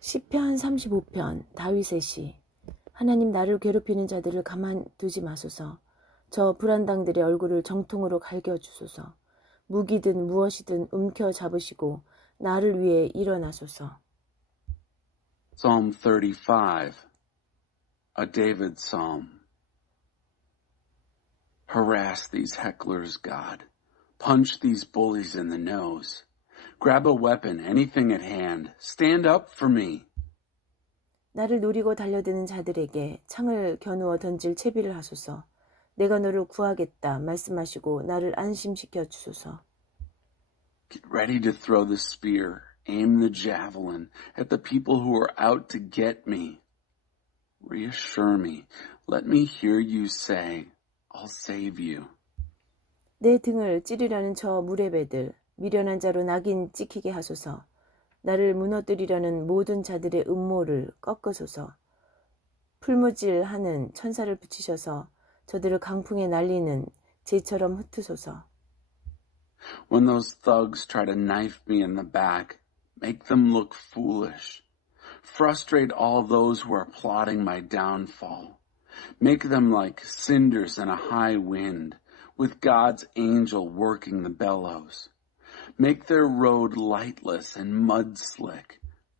시편 35편 다윗의 시. 하나님, 나를 괴롭히는 자들을 가만두지 마소서. 저 불안당들의 얼굴을 정통으로 갈겨주소서. 무기든 무엇이든 움켜잡으시고 나를 위해 일어나소서. Psalm 35, a David psalm. Harass these hecklers, God. Punch these bullies in the nose. Grab a weapon, anything at hand. Stand up for me. 나를 노리고 달려드는 자들에게 창을 겨누어 던질 채비를 하소서. 내가 너를 구하겠다 말씀하시고 나를 안심시켜 주소서. Get ready to throw the spear. Aim the javelin at the people who are out to get me. Reassure me. Let me hear you say, I'll save you. 내 등을 찌르려는 저 무레배들, 미련한 자로 낙인 찍히게 하소서. 나를 무너뜨리려는 모든 자들의 음모를 꺾으소서. 풀무질하는 천사를 붙이셔서 저들을 강풍에 날리는 재처럼 흩으소서. When those thugs try to knife me in the back, make them look foolish. Frustrate all those who are plotting my downfall. Make them like cinders in a high wind, with God's angel working the bellows. Make their road lightless and mud-slick.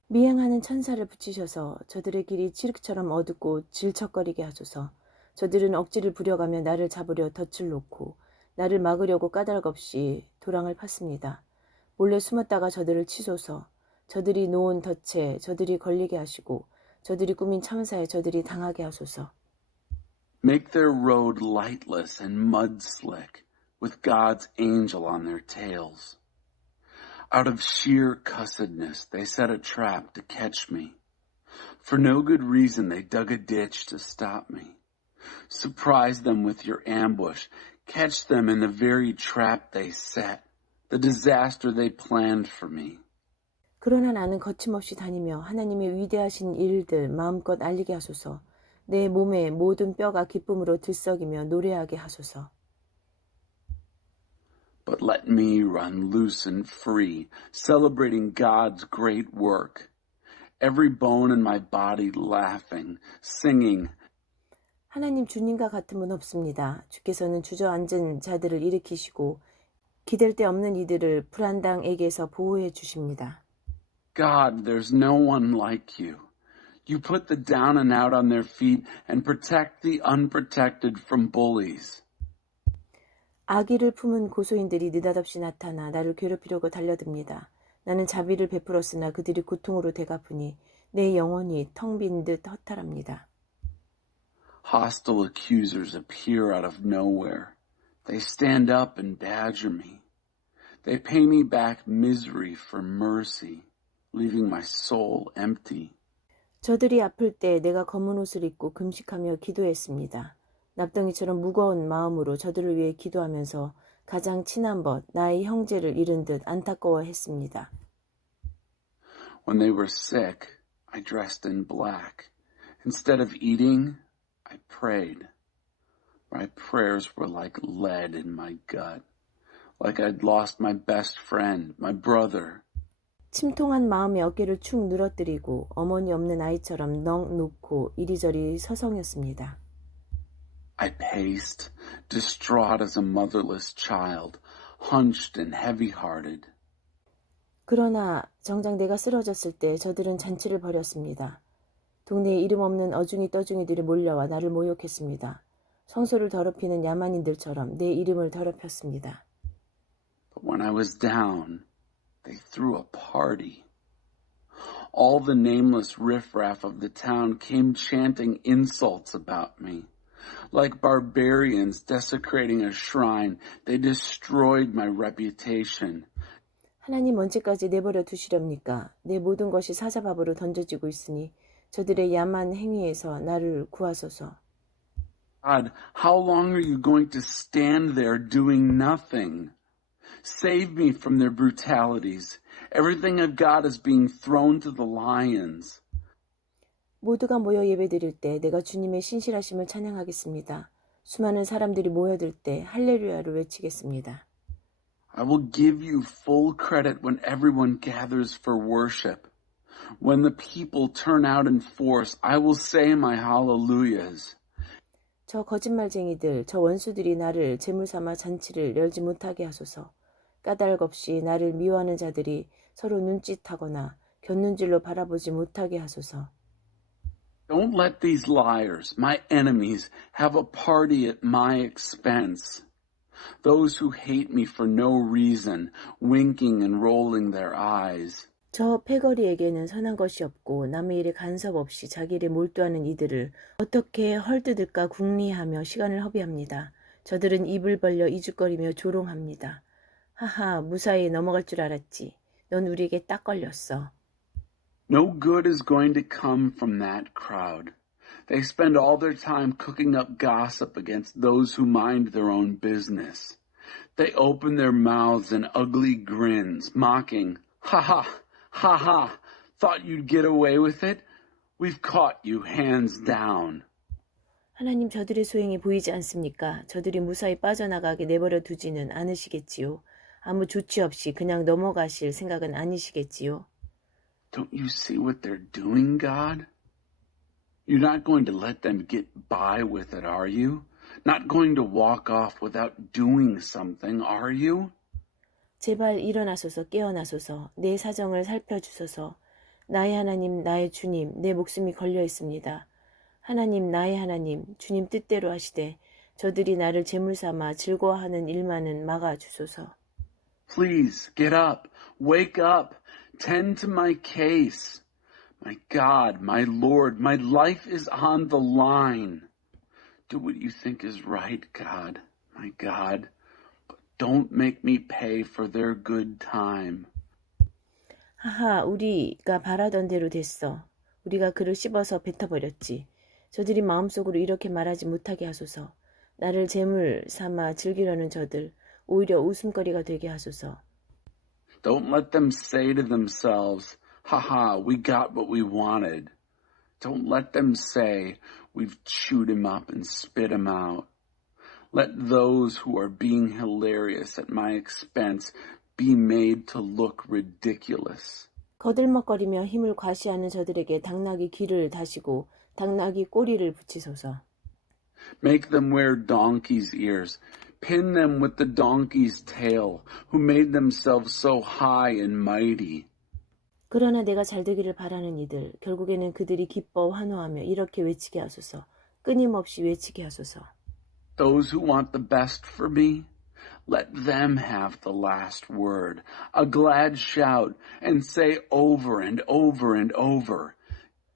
미행하는 천사를 붙이셔서 저들의 길이 칠흑처럼 어둡고 질척거리게 하소서. 저들은 억지를 부려가며 나를 잡으려 덫을 놓고 나를 막으려고 까닭없이 도랑을 팠습니다. 몰래 숨었다가 저들을 치소서. 저들이 놓은 덫에 저들이 걸리게 하시고 저들이 꾸민 참사에 저들이 당하게 하소서. Make their road lightless and mud-slick, with God's angel on their tails. Out of sheer cussedness, they set a trap to catch me. For no good reason, they dug a ditch to stop me. Surprise them with your ambush. Catch them in the very trap they set, the disaster they planned for me. 그러나 나는 거침없이 다니며 하나님의 위대하신 일들 마음껏 알리게 하소서. 내 몸의 모든 뼈가 기쁨으로 들썩이며 노래하게 하소서. But let me run loose and free, celebrating God's great work. Every bone in my body laughing, singing. 하나님, 주님과 같은 분 없습니다. 주께서는 주저앉은 자들을 일으키시고 기댈 데 없는 이들을 불안당에게서 보호해 주십니다. God, there's no one like you. You put the down and out on their feet and protect the unprotected from bullies. 악의를 품은 고소인들이 느닷없이 나타나 나를 괴롭히려고 달려듭니다. 나는 자비를 베풀었으나 그들이 고통으로 되갚으니 내 영혼이 텅 빈 듯 허탈합니다. Hostile accusers appear out of nowhere. They stand up and badger me. They pay me back misery for mercy, leaving my soul empty. 저들이 아플 때 내가 검은 옷을 입고 금식하며 기도했습니다. 납덩이처럼 무거운 마음으로 저들을 위해 기도하면서 가장 친한 벗, 나의 형제를 잃은 듯 안타까워했습니다. When they were sick, I dressed in black. Instead of eating, I prayed. My prayers were like lead in my gut, like I'd lost my best friend, my brother. 침통한 마음에 어깨를 축 늘어뜨리고 어머니 없는 아이처럼 넋 놓고 이리저리 서성였습니다. I paced, distraught as a motherless child, hunched and heavy-hearted. 그러나 정작 내가 쓰러졌을 때 저들은 잔치를 벌였습니다. 동네에 이름 없는 어중이 떠중이들이 몰려와 나를 모욕했습니다. 성소를 더럽히는 야만인들처럼 내 이름을 더럽혔습니다. But when I was down, they threw a party. All the nameless riffraff of the town came chanting insults about me. Like barbarians desecrating a shrine, they destroyed my reputation. 하나님, 언제까지 내버려 두시렵니까? 내 모든 것이 사자밥으로 던져지고 있으니 저들의 야만 행위에서 나를 구하소서. God, how long are you going to stand there doing nothing? Save me from their brutalities. Everything I've got is being thrown to the lions. 모두가 모여 예배드릴 때 내가 주님의 신실하심을 찬양하겠습니다. 수많은 사람들이 모여들 때 할렐루야를 외치겠습니다. I will give you full credit when everyone gathers for worship. When the people turn out in force, I will say my hallelujahs. 저 거짓말쟁이들, 저 원수들이 나를 제물 삼아 잔치를 열지 못하게 하소서. 까닭 없이 나를 미워하는 자들이 서로 눈짓하거나 곁눈질로 바라보지 못하게 하소서. Don't let these liars, my enemies, have a party at my expense. Those who hate me for no reason, winking and rolling their eyes. 저 패거리에게는 선한 것이 없고 남의 일에 간섭 없이 자기를 몰두하는 이들을 어떻게 헐뜯을까 궁리하며 시간을 허비합니다. 저들은 입을 벌려 이죽거리며 조롱합니다. 하하, 무사히 넘어갈 줄 알았지. 넌 우리에게 딱 걸렸어. No good is going to come from that crowd. They spend all their time cooking up gossip against those who mind their own business. They open their mouths in ugly grins, mocking, ha ha, ha ha, thought you'd get away with it? We've caught you hands down. 하나님 저들의 소행이 보이지 않습니까? 저들이 무사히 빠져나가게 내버려 두지는 않으시겠지요. 아무 조치 없이 그냥 넘어가실 생각은 아니시겠지요. Don't you see what they're doing, God? You're not going to let them get by with it, are you? Not going to walk off without doing something, are you? 제발 일어나소서 깨어나소서 내 사정을 살펴주소서. 나의 하나님 나의 주님 내 목숨이 걸려 있습니다. 하나님 나의 하나님 주님 뜻대로 하시되 저들이 나를 제물 삼아 즐거워하는 일만은 막아주소서. Please, get up, wake up, tend to my case. My God, my Lord, my life is on the line. Do what you think is right, God, my God. But don't make me pay for their good time. 하하 우리가 바라던 대로 됐어. 우리가 그를 씹어서 뱉어버렸지. 저들이 마음속으로 이렇게 말하지 못하게 하소서. 나를 제물 삼아 즐기려는 저들 오히려 웃음거리가 되게 하소서. Don't let them say to themselves, haha, we got what we wanted. Don't let them say, we've chewed him up and spit him out. Let those who are being hilarious at my expense be made to look ridiculous. 거들먹거리며 힘을 과시하는 저들에게 당나귀 귀를 다시고 당나귀 꼬리를 붙이소서. Make them wear donkey's ears. Pin them with the donkey's tail, who made themselves so high and mighty. 그러나 내가 잘되기를 바라는 이들, 결국에는 그들이 기뻐 환호하며 이렇게 외치게 하소서. 끊임없이 외치게 하소서. Those who want the best for me, let them have the last word, a glad shout, and say over and over and over.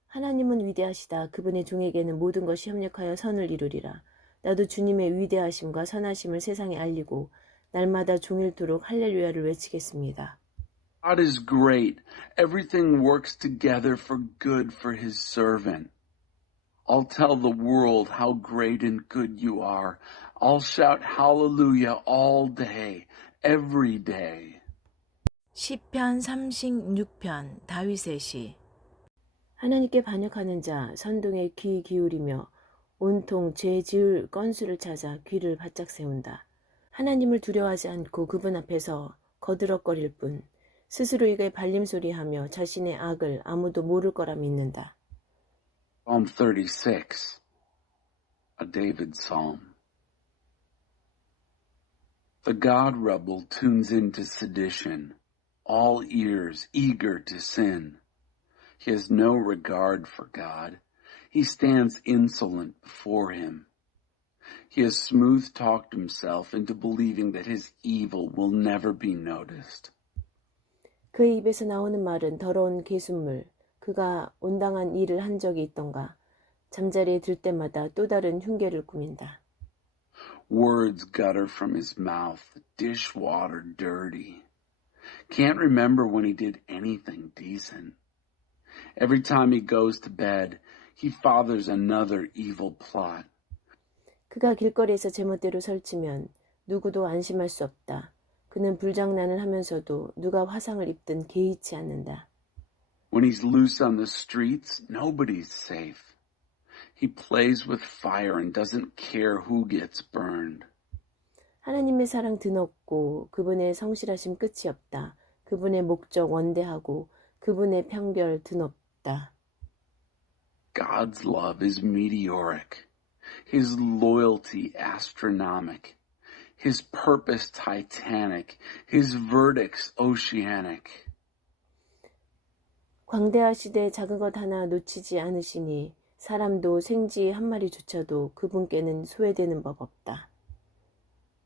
하나님은 위대하시다. 그분의 종에게는 모든 것이 협력하여 선을 이루리라. 나도 주님의 위대하심과 선하심을 세상에 알리고 날마다 종일토록 할렐루야를 외치겠습니다. God is great. Everything works together for good for his servant. I'll tell the world how great and good you are. I'll shout hallelujah all day, every day. 시편 36편 다윗의 시. 하나님께 반역하는 자 선동에 귀 기울이며 온통 죄 지을 건수를 찾아 귀를 바짝 세운다. 하나님을 두려워하지 않고 그분 앞에서 거드럭거릴 뿐 스스로에게 발림소리하며 자신의 악을 아무도 모를 거라 믿는다. Psalm 36, a David psalm. The God rebel tunes into sedition, all ears eager to sin. He has no regard for God. He stands insolent before him. He has smooth-talked himself into believing that his evil will never be noticed. 그의 입에서 나오는 말은 더러운 개순물. 그가 온당한 일을 한 적이 있던가. 잠자리에 들 때마다 또 다른 흉계를 꾸민다. Words gutter from his mouth, dishwater dirty. Can't remember when he did anything decent. Every time he goes to bed, he fathers another evil plot. 그가 길거리에서 제멋대로 설치면 누구도 안심할 수 없다. 그는 불장난을 하면서도 누가 화상을 입든 개의치 않는다. When he's loose on the streets, nobody's safe. He plays with fire and doesn't care who gets burned. 하나님의 사랑 드높고 그분의 성실하심 끝이 없다. 그분의 목적 원대하고 그분의 평별 드높다. God's love is meteoric, His loyalty astronomic, His purpose titanic, His verdicts oceanic. 광대하시되 작은 것 하나 놓치지 않으시니 사람도 생쥐 한 마리조차도 그분께는 소외되는 법 없다.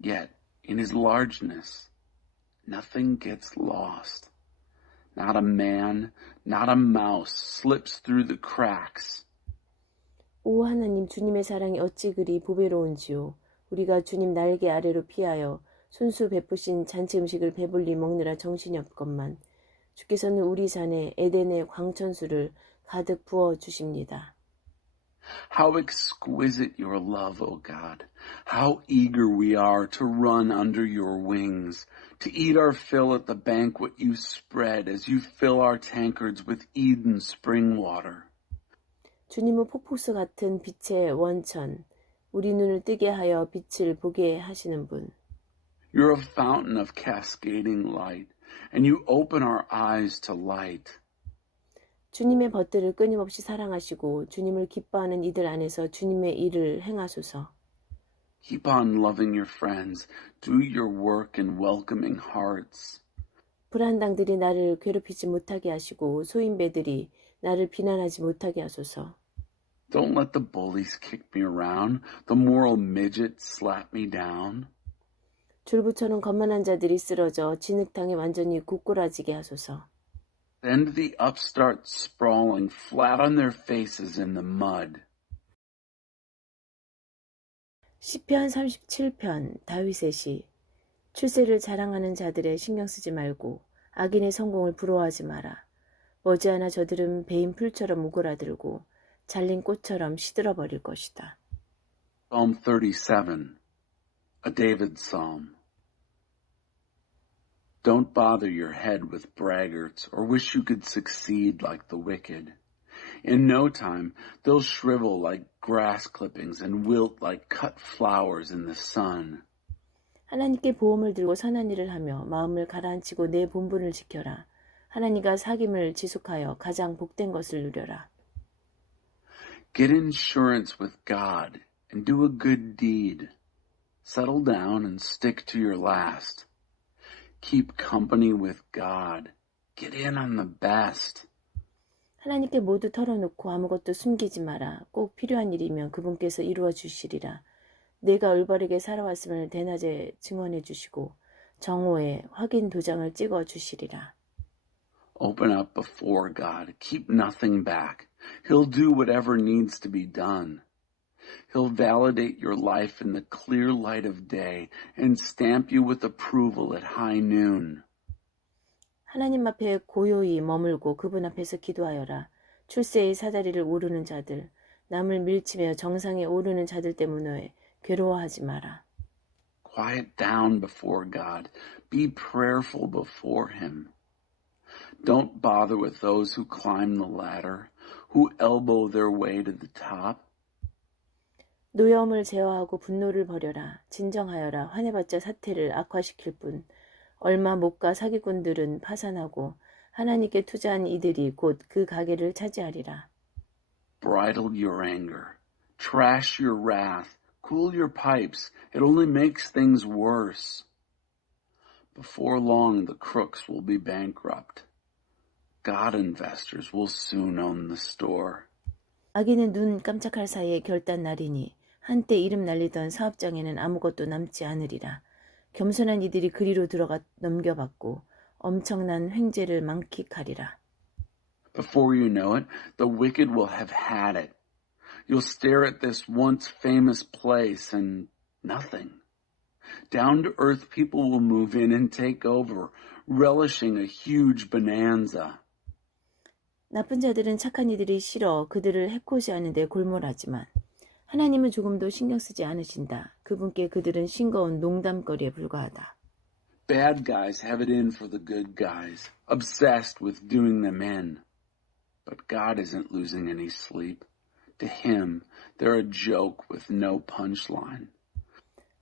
Yet, in His largeness, nothing gets lost. Not a man, not a mouse slips through the cracks. 오 하나님, 주님의 사랑이 어찌 그리 보배로운지요. 우리가 주님 날개 아래로 피하여 손수 베푸신 잔치 음식을 배불리 먹느라 정신이 없건만 주께서는 우리 잔에 에덴의 광천수를 가득 부어 주십니다. How exquisite your love, O God. How eager we are to run under your wings, to eat our fill at the banquet you spread as you fill our tankards with Eden spring water. 주님은 폭포수 같은 빛의 원천, 우리 눈을 뜨게 하여 빛을 보게 하시는 분. You're a fountain of cascading light, and you open our eyes to light. 주님의 벗들을 끊임없이 사랑하시고 주님을 기뻐하는 이들 안에서 주님의 일을 행하소서. Keep on loving your friends. Do your work in welcoming hearts. 불안당들이 나를 괴롭히지 못하게 하시고 소인배들이 나를 비난하지 못하게 하소서. Don't let the bullies kick me around, the moral midgets slap me down. 졸부처럼 거만한 자들이 쓰러져 진흙탕에 완전히 고꾸라지게 하소서. Send the upstarts sprawling flat on their faces in the mud. 시편 37편 다윗의 시. 출세를 자랑하는 자들의 신경 쓰지 말고 악인의 성공을 부러워하지 마라. 머지않아 저들은 베인 풀처럼 우그라들고 잘린 꽃처럼 시들어버릴 것이다. Psalm 37, a David psalm. Don't bother your head with braggarts or wish you could succeed like the wicked. In no time, they'll shrivel like grass clippings and wilt like cut flowers in the sun. 하나님께 보험을 들고 선한 일을 하며 마음을 가라앉히고 내 본분을 지켜라. 하나님과 사귐을 지속하여 가장 복된 것을 누려라. Get insurance with God and do a good deed. Settle down and stick to your last. Keep company with God. Get in on the best. 하나님께 모두 털어놓고 아무것도 숨기지 마라. 꼭 필요한 일이면 그분께서 이루어 주시리라. 내가 올바르게 살아왔음을 대낮에 증언해 주시고 정오에 확인 도장을 찍어 주시리라. Open up before God. Keep nothing back. He'll do whatever needs to be done. He'll validate your life in the clear light of day and stamp you with approval at high noon. 하나님 앞에 고요히 머물고 그분 앞에서 기도하여라. 출세의 사다리를 오르는 자들, 남을 밀치며 정상에 오르는 자들 때문에 괴로워하지 마라. Quiet down before God. Be prayerful before Him. Don't bother with those who climb the ladder, who elbow their way to the top. 노여움을 제어하고 분노를 버려라. 진정하여라. 화내봤자 사태를 악화시킬 뿐. 얼마 못 가 사기꾼들은 파산하고 하나님께 투자한 이들이 곧 그 가게를 차지하리라. Bridle your anger. Trash your wrath. Cool your pipes. It only makes things worse. Before long, the crooks will be bankrupt. God investors will soon own the store. 악인은 눈 깜짝할 사이에 결단 날이니 한때 이름 날리던 사업장에는 아무것도 남지 않으리라. 겸손한 이들이 그리로 들어가 넘겨받고 엄청난 횡재를 만끽하리라. Before you know it, the wicked will have had it. You'll stare at this once famous place and nothing. Down-to-earth people will move in and take over, relishing a huge bonanza. 나쁜 자들은 착한 이들이 싫어 그들을 해코지 하는데 골몰하지만 하나님은 조금도 신경 쓰지 않으신다. 그분께 그들은 싱거운 농담거리에 불과하다. Bad guys have it in for the good guys, obsessed with doing them in. But God isn't losing any sleep. To Him, they're a joke with no punchline.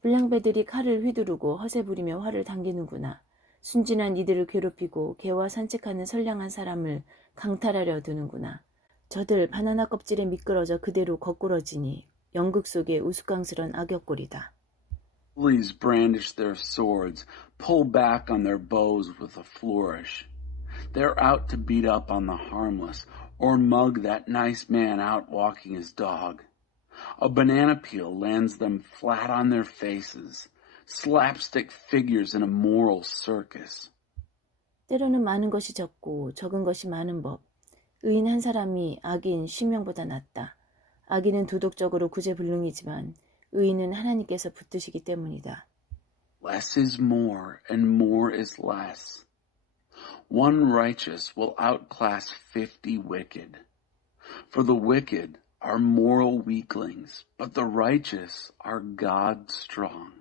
불량배들이 칼을 휘두르고 허세 부리며 화를 당기는구나. 순진한 이들을 괴롭히고 개와 산책하는 선량한 사람을 강탈하려 드는구나. 저들 바나나 껍질에 미끄러져 그대로 거꾸러지니 연극 속의 우스꽝스런 악역꼴이다. Bullies brandish their swords, pull back on their bows with a flourish. They're out to beat up on the harmless or mug that nice man out walking his dog. A banana peel lands them flat on their faces, slapstick figures in a moral circus. 때로는 많은 것이 적고 적은 것이 많은 법. 의인 한 사람이 악인 10명보다 낫다. 악인은 도덕적으로 구제불능이지만 의인은 하나님께서 붙드시기 때문이다. Less is more and more is less. One righteous will outclass 50 wicked. For the wicked are moral weaklings, but the righteous are God strong.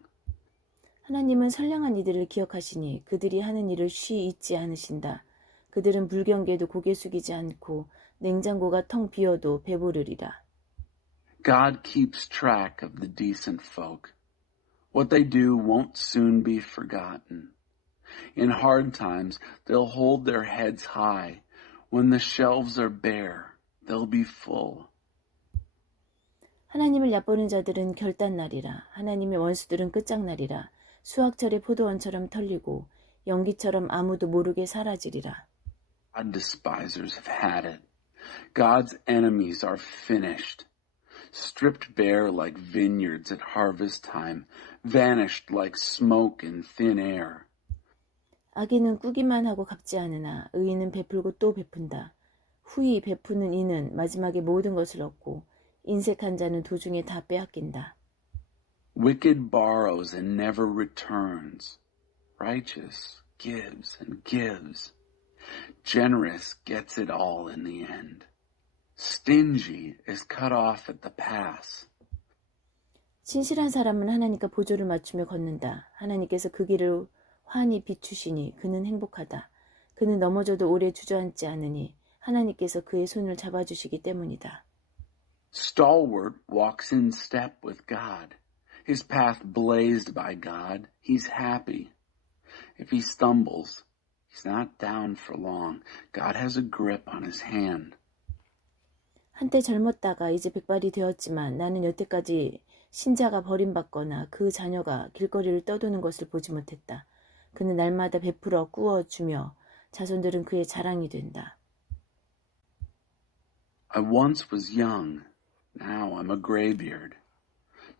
하나님은 선량한 이들을 기억하시니 그들이 하는 일을 쉬 잊지 않으신다. 그들은 불경계도 고개 숙이지 않고 냉장고가 텅 비어도 배부르리라. God keeps track of the decent folk. What they do won't soon be forgotten. In hard times, they'll hold their heads high. When the shelves are bare, they'll be full. 하나님을 얕보는 자들은 결단날이라. 하나님의 원수들은 끝장날이라. 수확철의 포도원처럼 털리고 연기처럼 아무도 모르게 사라지리라. God despisers have had it. God's enemies are finished. Stripped bare like vineyards at harvest time, vanished like smoke in thin air. 악인은 꾸기만 하고 갚지 않으나 의인은 베풀고 또 베푼다. 후히 베푸는 이는 마지막에 모든 것을 얻고 인색한 자는 도중에 다 빼앗긴다. Wicked borrows and never returns. Righteous gives and gives. Generous gets it all in the end. Stingy is cut off at the pass. 신실한 사람은 하나님과 보조를 맞추며 걷는다. 하나님께서 그 길을 환히 비추시니 그는 행복하다. 그는 넘어져도 오래 주저앉지 않으니 하나님께서 그의 손을 잡아주시기 때문이다. Stalwart walks in step with God. His path blazed by God. He's happy. If he stumbles, he's not down for long. God has a grip on his hand. 한때 젊었다가 이제 백발이 되었지만 나는 여태까지 신자가 버림받거나 그 자녀가 길거리를 떠도는 것을 보지 못했다. 그는 날마다 베풀어 꾸어주며 자손들은 그의 자랑이 된다. I once was young. Now I'm a graybeard.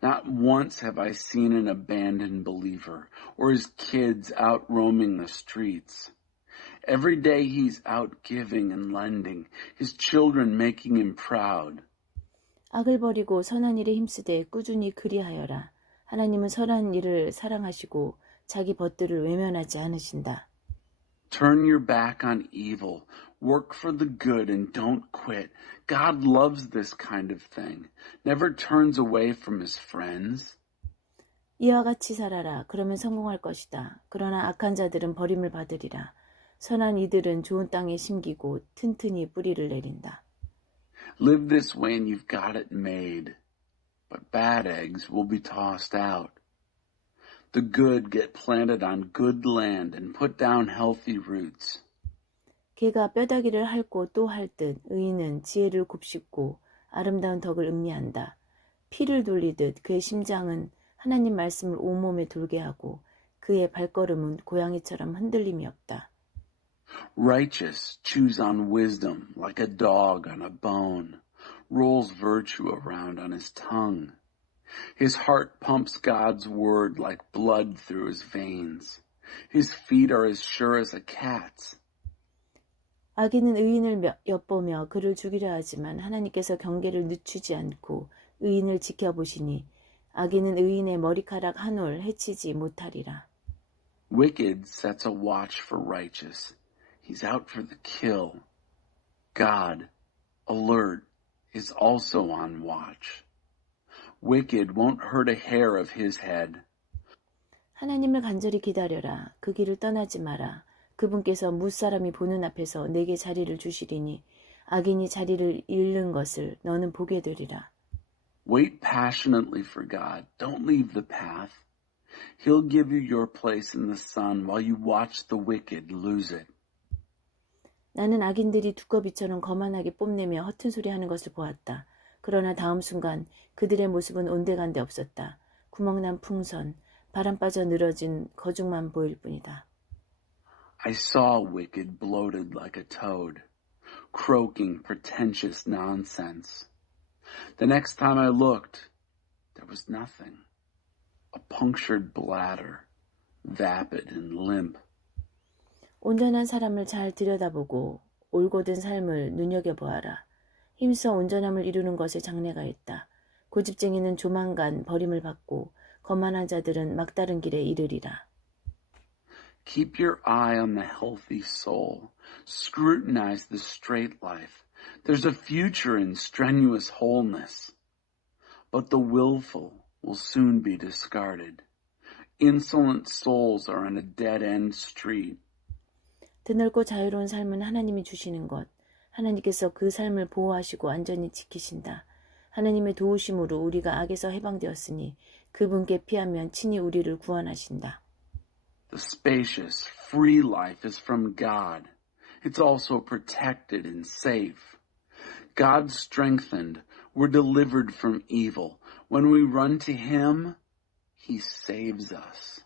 Not once have I seen an abandoned believer or his kids out roaming the streets. Every day he's out giving and lending, his children making him proud. 악을 버리고 선한 일에 힘쓰되 꾸준히 그리하여라. 하나님은 선한 일을 사랑하시고 자기 벗들을 외면하지 않으신다. Turn your back on evil. Work for the good and don't quit. God loves this kind of thing. Never turns away from his friends. 이와 같이 살아라. 그러면 성공할 것이다. 그러나 악한 자들은 버림을 받으리라. 선한 이들은 좋은 땅에 심기고 튼튼히 뿌리를 내린다. Live this way and you've got it made. But bad eggs will be tossed out. The good get planted on good land and put down healthy roots. 개가 뼈다귀를 핥고 또 핥듯 의인은 지혜를 곱씹고 아름다운 덕을 음미한다. 피를 돌리듯 그의 심장은 하나님 말씀을 온몸에 돌게 하고 그의 발걸음은 고양이처럼 흔들림이 없다. Righteous chews on wisdom like a dog on a bone, rolls virtue around on his tongue. His heart pumps God's word like blood through his veins. His feet are as sure as a cat's. 악인은 의인을 엿보며 그를 죽이려 하지만 하나님께서 경계를 늦추지 않고 의인을 지켜보시니 악인은 의인의 머리카락 한 올 해치지 못하리라. Wicked sets a watch for righteous. He's out for the kill. God, alert, is also on watch. Wicked won't hurt a hair of his head. 하나님을 간절히 기다려라. 그 길을 떠나지 마라. 그분께서 무사람이 보는 앞에서 내게 자리를 주시리니 악인이 자리를 잃는 것을 너는 보게 되리라. Wait passionately for God. Don't leave the path. He'll give you your place in the sun while you watch the wicked lose it. 나는 악인들이 두꺼비처럼 거만하게 뽐내며 허튼 소리 하는 것을 보았다. 그러나 다음 순간 그들의 모습은 온데간데 없었다. 구멍난 풍선, 바람 빠져 늘어진 거죽만 보일 뿐이다. I saw wicked bloated like a toad, croaking pretentious nonsense. The next time I looked, there was nothing. A punctured bladder, vapid and limp. 온전한 사람을 잘 들여다보고 올곧은 삶을 눈여겨보아라. 힘써 온전함을 이루는 것에 장래가 있다. 고집쟁이는 조만간 버림을 받고 거만한 자들은 막다른 길에 이르리라. Keep your eye on the healthy soul. Scrutinize the straight life. There's a future in strenuous wholeness. But the willful will soon be discarded. Insolent souls are on a dead-end street. 드넓고 자유로운 삶은 하나님이 주시는 것. 하나님께서 그 삶을 보호하시고 안전히 지키신다. 하나님의 도우심으로 우리가 악에서 해방되었으니 그분께 피하면 친히 우리를 구원하신다. The spacious, free life is from God. It's also protected and safe. God strengthened, we're delivered from evil. When we run to Him, He saves us.